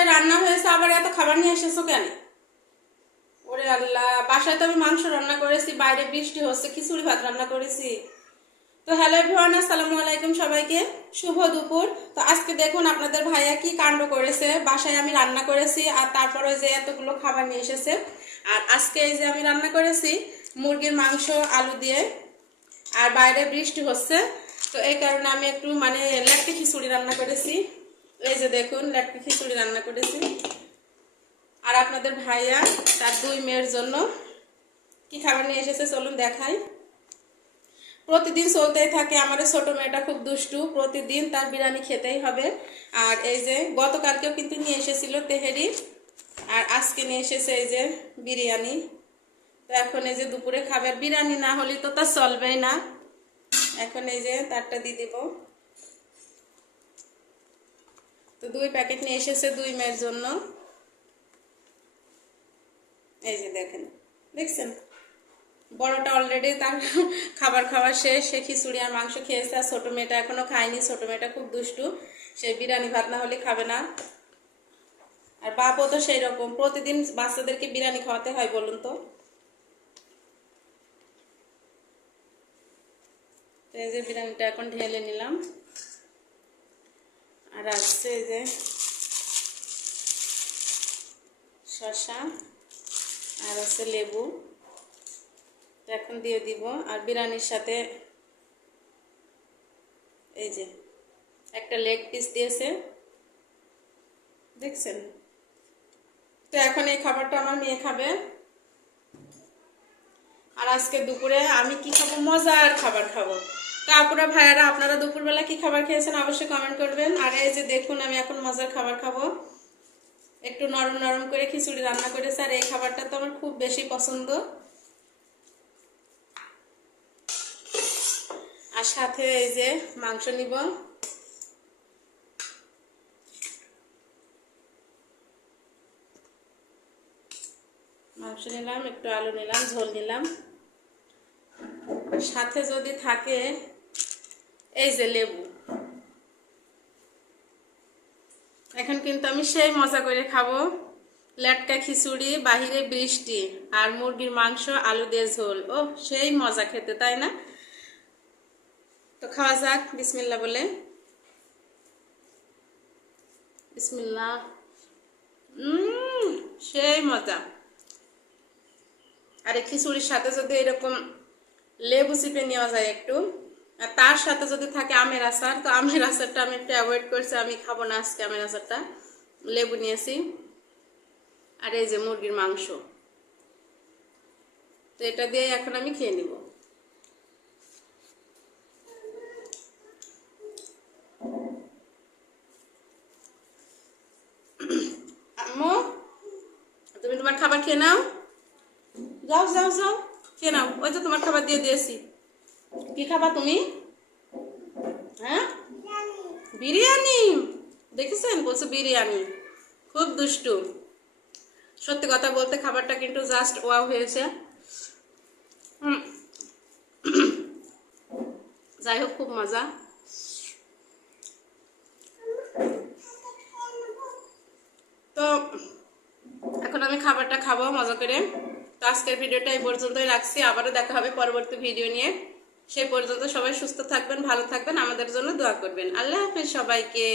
বাসায় রান্না হয়েছে, আবার এত খাবার নিয়ে এসেছো কেন? ওরে আল্লাহ, বাসায় তো আমি মাংস রান্না করেছি, বাইরে বৃষ্টি হচ্ছে, খিচুড়ি ভাত রান্না করেছি। তো হ্যালো এভরিওয়ান, আসসালামু আলাইকুম সবাইকে, শুভ দুপুর। তো আজকে দেখুন আপনাদের ভাইয়া কি কাণ্ড করেছে। বাসায় আমি রান্না করেছি আর তারপর ওই যে এতগুলো খাবার নিয়ে এসেছে। আর আজকে এই যে আমি রান্না করেছি মুরগির মাংস আলু দিয়ে, আর বাইরে বৃষ্টি হচ্ছে, তো এই কারণে আমি একটু মানে লেটকে খিচুড়ি রান্না করেছি। এই যে দেখুন লেটকে খিচুড়ি রান্না করেছি। আর আপনাদের ভাইয়া তার 2 মেয়ের জন্য কি খাবার নিয়ে এসেছে চলুন দেখাই। প্রতিদিন চলতেই থাকে, আমাদের ছোট মেয়েটা খুব দুষ্টু, প্রতিদিন তার বিরিয়ানি খেতেই হবে। আর এই যে গতকালকেও কিন্তু নিয়ে এসেছিল তেহেরি, আর আজকে নিয়ে এসেছে এই যে বিরিয়ানি। তো এখন এই যে দুপুরে খাবে, বিরিয়ানি না হলে তো তা চলবেই না। এখন এই যে তারটা দিয়ে দিব। তো 2 প্যাকেট নিয়ে এসেছে 2 মেয়ের জন্য। এই যে দেখেন, দেখছেন বড়টা অলরেডি তার খাবার খাওয়া শেষ, সে খিচুড়ি আর মাংস খেয়েছে। আর ছোটো মেয়েটা এখনো খায়নি, ছোটো মেয়েটা খুব দুষ্টু, সে বিরিয়ানি ভাত না হলে খাবে না। আর বাপও তো সেই রকম, প্রতিদিন বাচ্চাদেরকে বিরিয়ানি খাওয়াতে হয় বলুন তো। এই যে বিরিয়ানিটা এখন ঢেলে নিলাম। আর আসছে এই যে শসা আর হচ্ছে লেবু, এখন দিয়ে দিব। আর বিরিয়ানির সাথে এই যে একটা লেগ পিস দিয়েছে, দেখছেন। তো এখন এই খাবারটা আমার মেয়ে খাবে। আর আজকে দুপুরে আমি কি খাবো, মজার খাবার খাবো। তো আপুরা ভাইয়ারা, আপনারা দুপুরবেলা কি খাবার খেয়েছেন অবশ্যই কমেন্ট করবেন। আর এই যে দেখুন আমি এখন মজার খাবার খাবো, একটু নরম নরম করে খিচুড়ি রান্না করেছে। আর এই খাবারটা তো আমার খুব বেশি পছন্দ। আর সাথে এই যে মাংস নিব। মাংস নিলাম, একটু আলু নিলাম, ঝোল নিলাম। সাথে যদি থাকে এই যে লেবু। এখন কিন্তু আমি সেই মজা করে খাবো, লেটকা খিচুড়ি, বাহিরে বৃষ্টি, আর মুরগির মাংস আলু দিয়ে ঝোল। ও সেই মজা খেতে, তাই না? তো খাওয়া যাক বিসমিল্লাহ বলে। বিসমিল্লাহ। সেই মজা। আর এই খিচুড়ির সাথে যদি এরকম লেবু চিপে নেওয়া যায় একটু, আর তার সাথে যদি থাকে আমের আচার, তো আমের আচারটা আমি একটু অ্যাভয়েড করছি, আমি খাবো না আজকে আমের আচারটা। লেবু নিয়েছি। আর এই যে মুরগির মাংস, তো এটা দিয়ে এখন আমি খেয়ে নিব। আম্মু, তুমি তোমার খাবার খেয়ে নাও, যাও যাও যাও খেয়ে নাও। ওই তো তোমার খাবার দিয়ে দিয়েছি। কি খাবা তুমি? হ্যাঁ, বিরিয়ানি। দেখেছেন, বলছো বিরিয়ানি। খুব দুষ্টু, সত্যি কথা বলতে খাবারটা কিন্তু জাস্ট ওয়াও হয়েছে। যাই হোক, খুব মজা। তো এখন আমি খাবারটা খাবো মজা করে। তো আজকের ভিডিওটা এই পর্যন্তই রাখছি, আবারও দেখা হবে পরবর্তী ভিডিও নিয়ে। সেই পর্যন্ত সবাই সুস্থ থাকবেন, ভালো থাকবেন, আমাদের জন্য দোয়া করবেন। আল্লাহ হাফেজ সবাইকে।